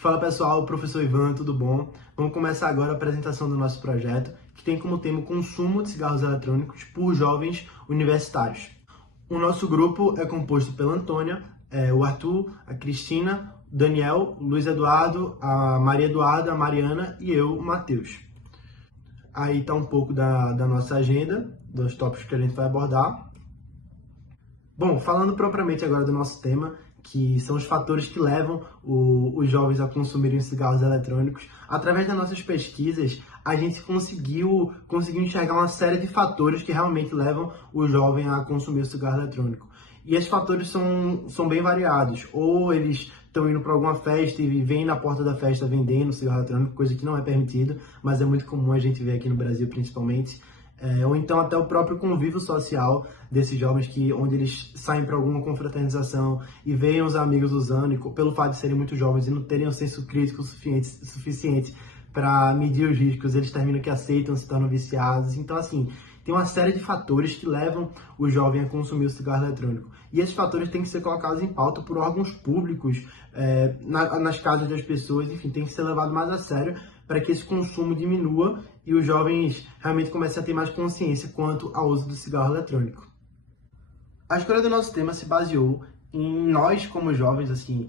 Fala pessoal, professor Ivan, tudo bom? Vamos começar agora a apresentação do nosso projeto, que tem como tema o consumo de cigarros eletrônicos por jovens universitários. O nosso grupo é composto pela Antônia, o Arthur, a Cristina, o Daniel, o Luiz Eduardo, a Maria Eduarda, a Mariana e eu, o Matheus. Aí está um pouco da nossa agenda, dos tópicos que a gente vai abordar. Bom, falando propriamente agora do nosso tema, que são os fatores que levam os jovens a consumirem cigarros eletrônicos. Através das nossas pesquisas, a gente conseguiu enxergar uma série de fatores que realmente levam o jovem a consumir o cigarro eletrônico. E esses fatores são bem variados. Ou eles estão indo para alguma festa e vêm na porta da festa vendendo cigarro eletrônico, coisa que não é permitida, mas é muito comum a gente ver aqui no Brasil principalmente. Ou então até o próprio convívio social desses jovens, onde eles saem para alguma confraternização e veem os amigos usando, e pelo fato de serem muito jovens e não terem um senso crítico suficiente para medir os riscos, eles terminam que aceitam, se tornam viciados. Então, assim, tem uma série de fatores que levam o jovem a consumir o cigarro eletrônico. E esses fatores têm que ser colocados em pauta por órgãos públicos, nas casas das pessoas, enfim, tem que ser levado mais a sério para que esse consumo diminua e os jovens realmente comecem a ter mais consciência quanto ao uso do cigarro eletrônico. A escolha do nosso tema se baseou em nós, como jovens, assim,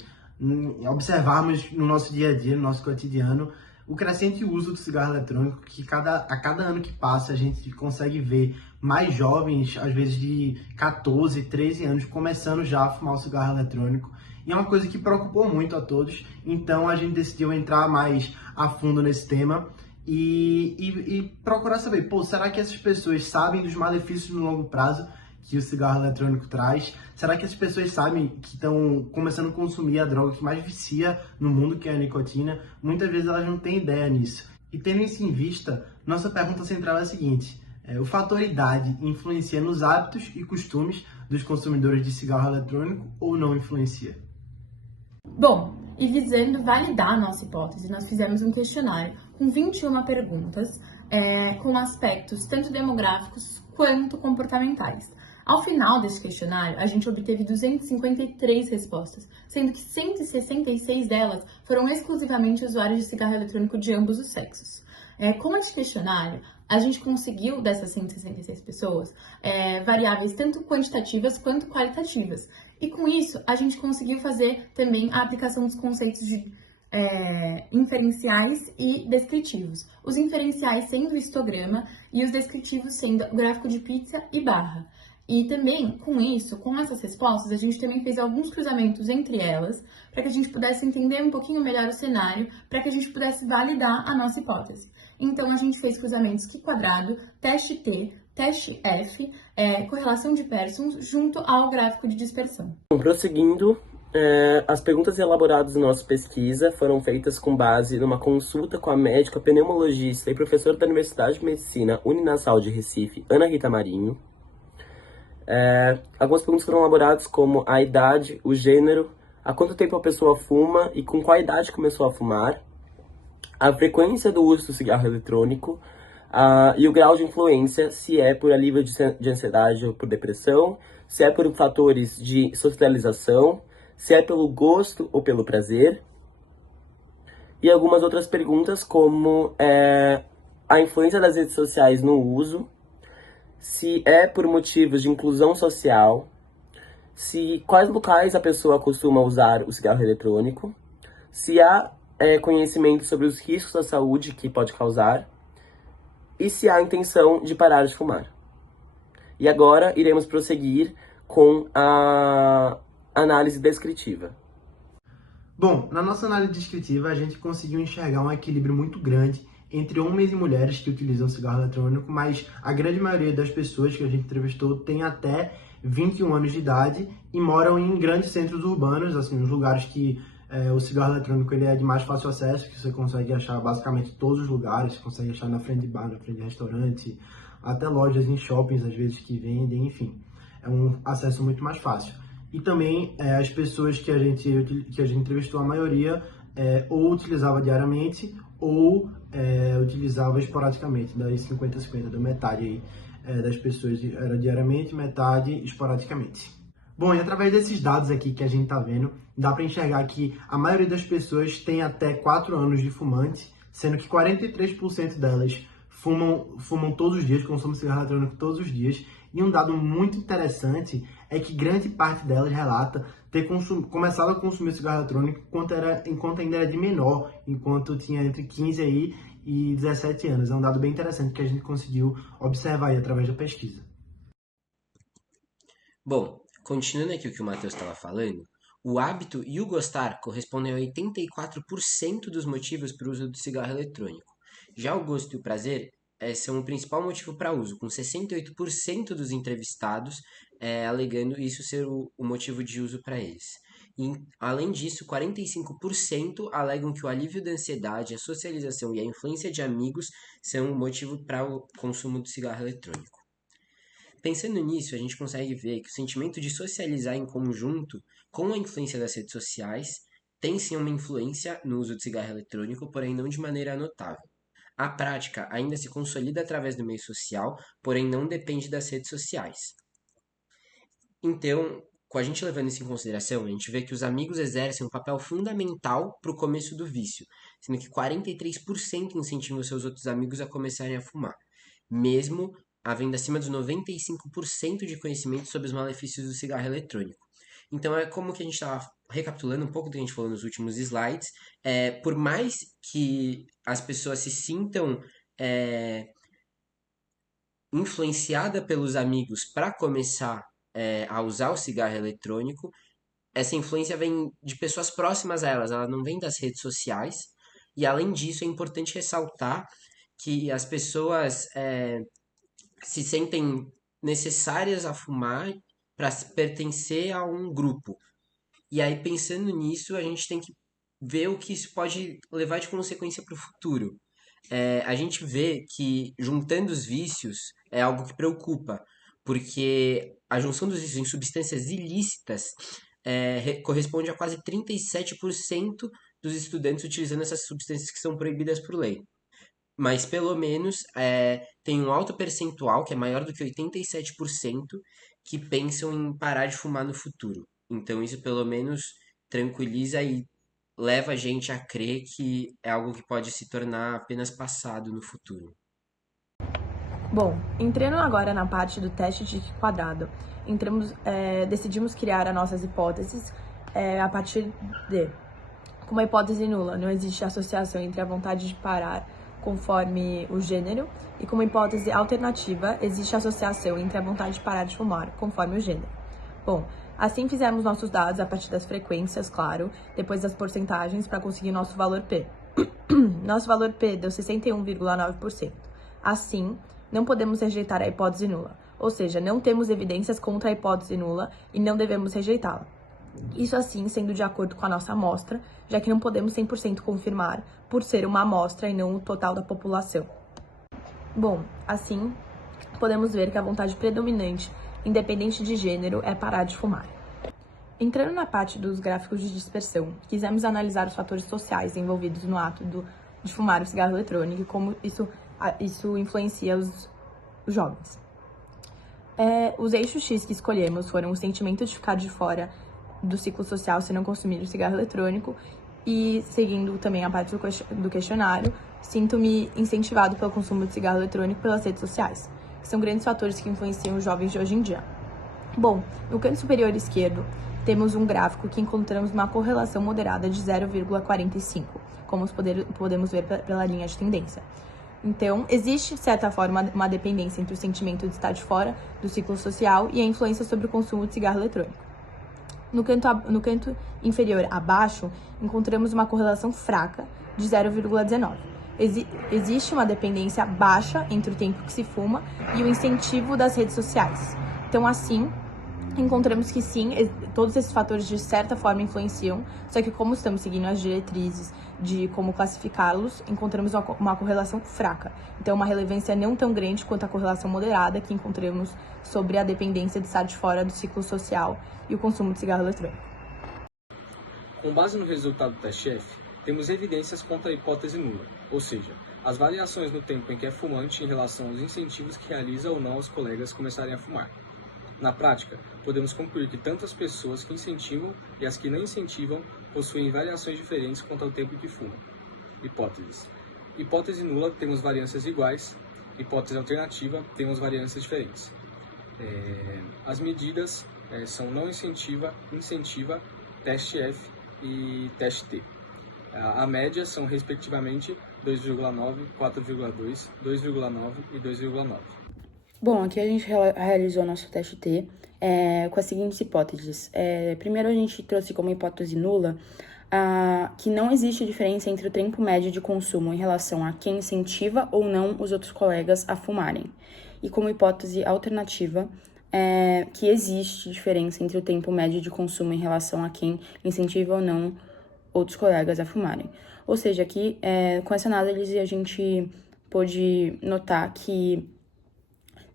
observarmos no nosso dia a dia, no nosso cotidiano, o crescente uso do cigarro eletrônico, que a cada ano que passa a gente consegue ver mais jovens, às vezes de 14, 13 anos, começando já a fumar o cigarro eletrônico. E é uma coisa que preocupou muito a todos, então a gente decidiu entrar mais a fundo nesse tema e procurar saber, será que essas pessoas sabem dos malefícios no longo prazo que o cigarro eletrônico traz? Será que as pessoas sabem que estão começando a consumir a droga que mais vicia no mundo, que é a nicotina? Muitas vezes elas não têm ideia nisso. E tendo isso em vista, nossa pergunta central é a seguinte: o fator idade influencia nos hábitos e costumes dos consumidores de cigarro eletrônico ou não influencia? Bom, e visando validar a nossa hipótese, nós fizemos um questionário com 21 perguntas, com aspectos tanto demográficos quanto comportamentais. Ao final desse questionário, a gente obteve 253 respostas, sendo que 166 delas foram exclusivamente usuários de cigarro eletrônico de ambos os sexos. Com esse questionário, a gente conseguiu, dessas 166 pessoas, variáveis tanto quantitativas quanto qualitativas. E com isso, a gente conseguiu fazer também a aplicação dos conceitos de inferenciais e descritivos. Os inferenciais sendo o histograma e os descritivos sendo o gráfico de pizza e barra. E também, com isso, com essas respostas, a gente também fez alguns cruzamentos entre elas, para que a gente pudesse entender um pouquinho melhor o cenário, para que a gente pudesse validar a nossa hipótese. Então, a gente fez cruzamentos Q quadrado, teste T, teste F, correlação de Pearson, junto ao gráfico de dispersão. Bom, prosseguindo, as perguntas elaboradas na nossa pesquisa foram feitas com base numa consulta com a médica pneumologista e professora da Universidade de Medicina Uninasal de Recife, Ana Rita Marinho. Algumas perguntas foram elaboradas como a idade, o gênero, há quanto tempo a pessoa fuma e com qual idade começou a fumar, a frequência do uso do cigarro eletrônico e o grau de influência, se é por alívio de ansiedade ou por depressão, se é por fatores de socialização, se é pelo gosto ou pelo prazer, e algumas outras perguntas como a influência das redes sociais no uso, se é por motivos de inclusão social, quais locais a pessoa costuma usar o cigarro eletrônico, se há conhecimento sobre os riscos à saúde que pode causar e se há intenção de parar de fumar. E agora iremos prosseguir com a análise descritiva. Bom, na nossa análise descritiva a gente conseguiu enxergar um equilíbrio muito grande entre homens e mulheres que utilizam cigarro eletrônico, mas a grande maioria das pessoas que a gente entrevistou tem até 21 anos de idade e moram em grandes centros urbanos, assim, nos lugares que o cigarro eletrônico ele é de mais fácil acesso, que você consegue achar basicamente em todos os lugares, você consegue achar na frente de bar, na frente de restaurante, até lojas em shoppings às vezes que vendem, enfim, é um acesso muito mais fácil. E também as pessoas que a gente entrevistou, a maioria ou utilizava diariamente ou utilizava esporadicamente, daí 50-50, da metade aí, das pessoas era diariamente, metade esporadicamente. Bom, e através desses dados aqui que a gente tá vendo, dá para enxergar que a maioria das pessoas tem até 4 anos de fumante, sendo que 43% delas fumam todos os dias, consomem cigarro eletrônico todos os dias. E um dado muito interessante é que grande parte delas relata ter começado a consumir cigarro eletrônico enquanto ainda era de menor, enquanto tinha entre 15 aí e 17 anos. É um dado bem interessante que a gente conseguiu observar aí através da pesquisa. Bom, continuando aqui o que o Matheus estava falando, o hábito e o gostar correspondem a 84% dos motivos para o uso do cigarro eletrônico. Já o gosto e o prazer são o principal motivo para uso, com 68% dos entrevistados alegando isso ser o motivo de uso para eles. E, além disso, 45% alegam que o alívio da ansiedade, a socialização e a influência de amigos são o motivo para o consumo do cigarro eletrônico. Pensando nisso, a gente consegue ver que o sentimento de socializar em conjunto com a influência das redes sociais tem sim uma influência no uso do cigarro eletrônico, porém não de maneira notável. A prática ainda se consolida através do meio social, porém não depende das redes sociais. Então, com a gente levando isso em consideração, a gente vê que os amigos exercem um papel fundamental para o começo do vício, sendo que 43% incentivam seus outros amigos a começarem a fumar, mesmo havendo acima dos 95% de conhecimento sobre os malefícios do cigarro eletrônico. Então, é como que a gente estava recapitulando um pouco do que a gente falou nos últimos slides, por mais que as pessoas se sintam influenciadas pelos amigos para começar a usar o cigarro eletrônico, essa influência vem de pessoas próximas a elas, ela não vem das redes sociais, e além disso é importante ressaltar que as pessoas se sentem necessárias a fumar para pertencer a um grupo. E aí, pensando nisso, a gente tem que ver o que isso pode levar de consequência para o futuro. A gente vê que juntando os vícios é algo que preocupa, porque a junção dos vícios em substâncias ilícitas corresponde a quase 37% dos estudantes utilizando essas substâncias que são proibidas por lei. Mas pelo menos tem um alto percentual, que é maior do que 87%, que pensam em parar de fumar no futuro. Então isso pelo menos tranquiliza e leva a gente a crer que é algo que pode se tornar apenas passado no futuro. Bom, entrando agora na parte do teste de quadrado, decidimos criar as nossas hipóteses a partir de, com uma hipótese nula, não existe associação entre a vontade de parar conforme o gênero, e como hipótese alternativa, existe associação entre a vontade de parar de fumar conforme o gênero. Bom, assim fizemos nossos dados a partir das frequências, claro, depois das porcentagens para conseguir nosso valor P. Nosso valor P deu 61,9%. Assim, não podemos rejeitar a hipótese nula, ou seja, não temos evidências contra a hipótese nula e não devemos rejeitá-la. Isso assim sendo de acordo com a nossa amostra, já que não podemos 100% confirmar por ser uma amostra e não o total da população. Bom, assim, podemos ver que a vontade predominante, independente de gênero, é parar de fumar. Entrando na parte dos gráficos de dispersão, quisemos analisar os fatores sociais envolvidos no ato de fumar o cigarro eletrônico e como isso influencia os jovens. Os eixos X que escolhemos foram o sentimento de ficar de fora do ciclo social se não consumir o cigarro eletrônico e, seguindo também a parte do questionário, sinto-me incentivado pelo consumo de cigarro eletrônico pelas redes sociais, que são grandes fatores que influenciam os jovens de hoje em dia. Bom, no canto superior esquerdo, temos um gráfico que encontramos uma correlação moderada de 0,45, como podemos ver pela linha de tendência. Então, existe, de certa forma, uma dependência entre o sentimento de estar de fora do ciclo social e a influência sobre o consumo de cigarro eletrônico. No canto inferior abaixo, encontramos uma correlação fraca de 0,19. Existe uma dependência baixa entre o tempo que se fuma e o incentivo das redes sociais. Então, assim, encontramos que sim, todos esses fatores de certa forma influenciam, só que como estamos seguindo as diretrizes de como classificá-los, encontramos uma correlação fraca. Então, uma relevância não tão grande quanto a correlação moderada que encontramos sobre a dependência de estar de fora do ciclo social e o consumo de cigarro eletrônico. Com base no resultado do teste-F, temos evidências contra a hipótese nula, ou seja, as variações no tempo em que é fumante em relação aos incentivos que realiza ou não aos colegas começarem a fumar. Na prática, podemos concluir que tanto as pessoas que incentivam e as que não incentivam possuem variações diferentes quanto ao tempo que fumam. Hipóteses. Hipótese nula, temos variâncias iguais. Hipótese alternativa, temos variâncias diferentes. As medidas são não incentiva, teste F e teste T. A média são, respectivamente, 2,9, 4,2, 2,9 e 2,9. Bom, aqui a gente realizou nosso teste T com as seguintes hipóteses. Primeiro, a gente trouxe como hipótese nula que não existe diferença entre o tempo médio de consumo em relação a quem incentiva ou não os outros colegas a fumarem. E como hipótese alternativa, que existe diferença entre o tempo médio de consumo em relação a quem incentiva ou não outros colegas a fumarem. Ou seja, aqui, com essa análise, a gente pôde notar que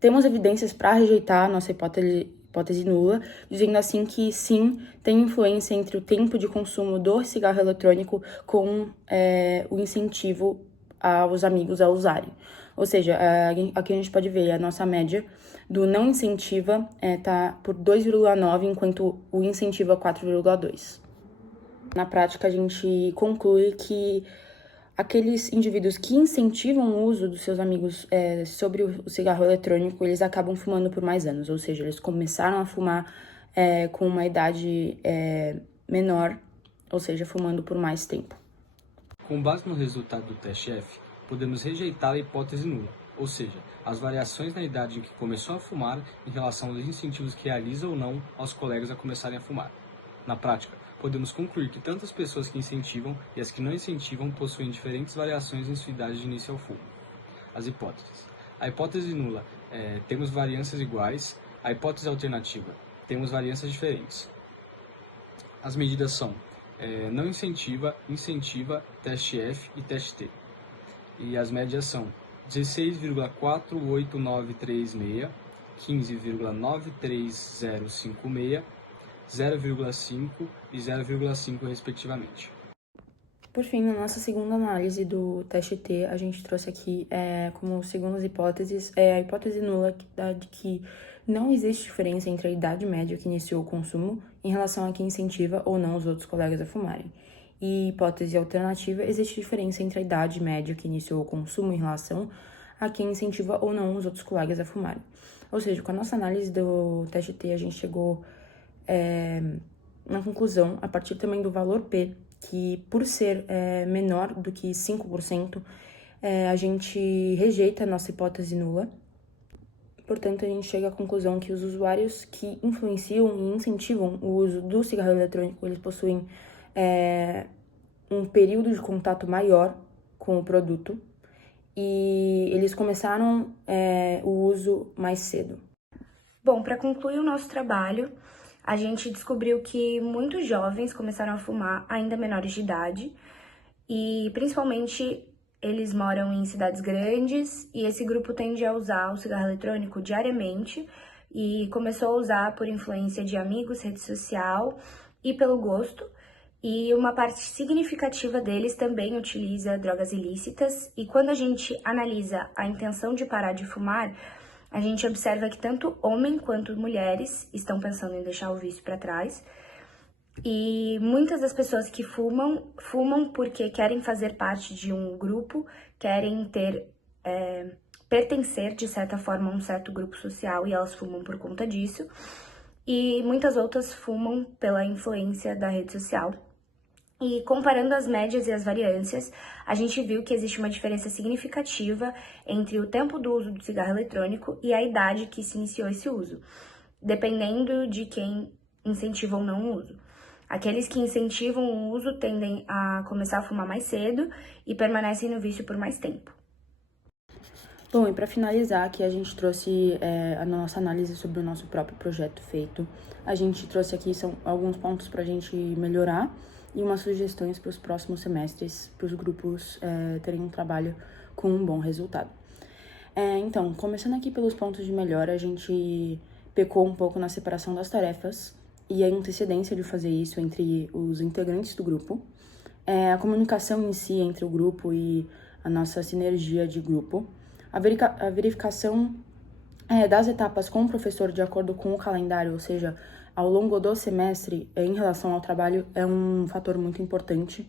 temos evidências para rejeitar a nossa hipótese nula, dizendo assim que sim, tem influência entre o tempo de consumo do cigarro eletrônico com o incentivo aos amigos a usarem. Ou seja, aqui a gente pode ver a nossa média do não incentiva tá por 2,9, enquanto o incentiva 4,2. Na prática, a gente conclui que aqueles indivíduos que incentivam o uso dos seus amigos sobre o cigarro eletrônico, eles acabam fumando por mais anos, ou seja, eles começaram a fumar com uma idade menor, ou seja, fumando por mais tempo. Com base no resultado do teste F, podemos rejeitar a hipótese nula, ou seja, as variações na idade em que começou a fumar em relação aos incentivos que realiza ou não aos colegas a começarem a fumar. Na prática, podemos concluir que tanto as pessoas que incentivam e as que não incentivam possuem diferentes variações em sua idade de início ao fumo. As hipóteses. A hipótese nula, temos variâncias iguais. A hipótese alternativa, temos variâncias diferentes. As medidas são não incentiva, teste F e teste T. E as médias são 16,48936, 15,93056, 0,5 e 0,5 respectivamente. Por fim, na nossa segunda análise do teste T, a gente trouxe aqui como segundas hipóteses a hipótese nula de que não existe diferença entre a idade média que iniciou o consumo em relação a quem incentiva ou não os outros colegas a fumarem. E hipótese alternativa, existe diferença entre a idade média que iniciou o consumo em relação a quem incentiva ou não os outros colegas a fumarem. Ou seja, com a nossa análise do teste T, a gente chegou na conclusão, a partir também do valor P, que por ser menor do que 5%, a gente rejeita a nossa hipótese nula. Portanto, a gente chega à conclusão que os usuários que influenciam e incentivam o uso do cigarro eletrônico, eles possuem um período de contato maior com o produto e eles começaram o uso mais cedo. Bom, para concluir o nosso trabalho, a gente descobriu que muitos jovens começaram a fumar ainda menores de idade e, principalmente, eles moram em cidades grandes e esse grupo tende a usar o cigarro eletrônico diariamente e começou a usar por influência de amigos, rede social e pelo gosto. E uma parte significativa deles também utiliza drogas ilícitas e quando a gente analisa a intenção de parar de fumar, a gente observa que tanto homens quanto mulheres estão pensando em deixar o vício para trás. E muitas das pessoas que fumam porque querem fazer parte de um grupo, querem pertencer, de certa forma, a um certo grupo social e elas fumam por conta disso. E muitas outras fumam pela influência da rede social. E comparando as médias e as variâncias, a gente viu que existe uma diferença significativa entre o tempo do uso do cigarro eletrônico e a idade que se iniciou esse uso, dependendo de quem incentiva ou não o uso. Aqueles que incentivam o uso tendem a começar a fumar mais cedo e permanecem no vício por mais tempo. Bom, e para finalizar, aqui a gente trouxe a nossa análise sobre o nosso próprio projeto feito. A gente trouxe aqui alguns pontos para a gente melhorar e umas sugestões para os próximos semestres, para os grupos terem um trabalho com um bom resultado. Então, começando aqui pelos pontos de melhora, a gente pecou um pouco na separação das tarefas e a antecedência de fazer isso entre os integrantes do grupo, a comunicação em si entre o grupo e a nossa sinergia de grupo, a verificação das etapas com o professor de acordo com o calendário, ou seja, ao longo do semestre, em relação ao trabalho, é um fator muito importante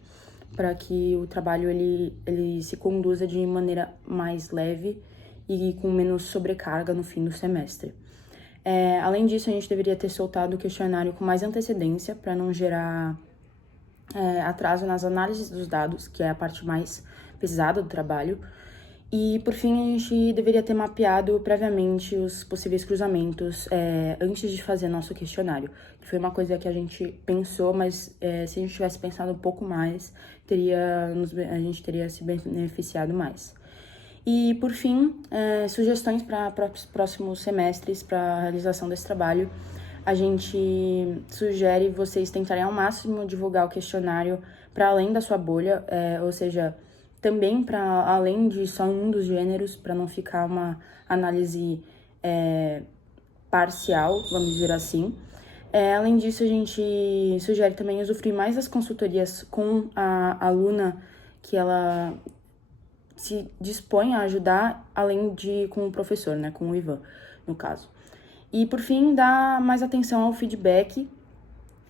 para que o trabalho ele se conduza de maneira mais leve e com menos sobrecarga no fim do semestre. Além disso, a gente deveria ter soltado o questionário com mais antecedência para não gerar atraso nas análises dos dados, que é a parte mais pesada do trabalho. E, por fim, a gente deveria ter mapeado previamente os possíveis cruzamentos antes de fazer nosso questionário. Que foi uma coisa que a gente pensou, mas se a gente tivesse pensado um pouco mais, a gente teria se beneficiado mais. E, por fim, sugestões para os próximos semestres para a realização desse trabalho. A gente sugere vocês tentarem ao máximo divulgar o questionário para além da sua bolha, ou seja, também para além de só um dos gêneros, para não ficar uma análise parcial, vamos dizer assim. Além disso, a gente sugere também usufruir mais das consultorias com a aluna que ela se dispõe a ajudar, além de com o professor, né, com o Ivan, no caso. E, por fim, dar mais atenção ao feedback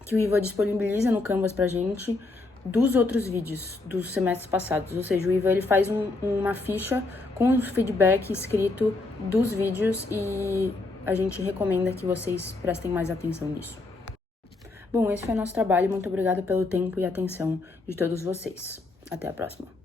que o Ivan disponibiliza no Canvas pra gente dos outros vídeos dos semestres passados. Ou seja, o Ivan ele faz uma ficha com o feedback escrito dos vídeos e a gente recomenda que vocês prestem mais atenção nisso. Bom, esse foi o nosso trabalho. Muito obrigada pelo tempo e atenção de todos vocês. Até a próxima.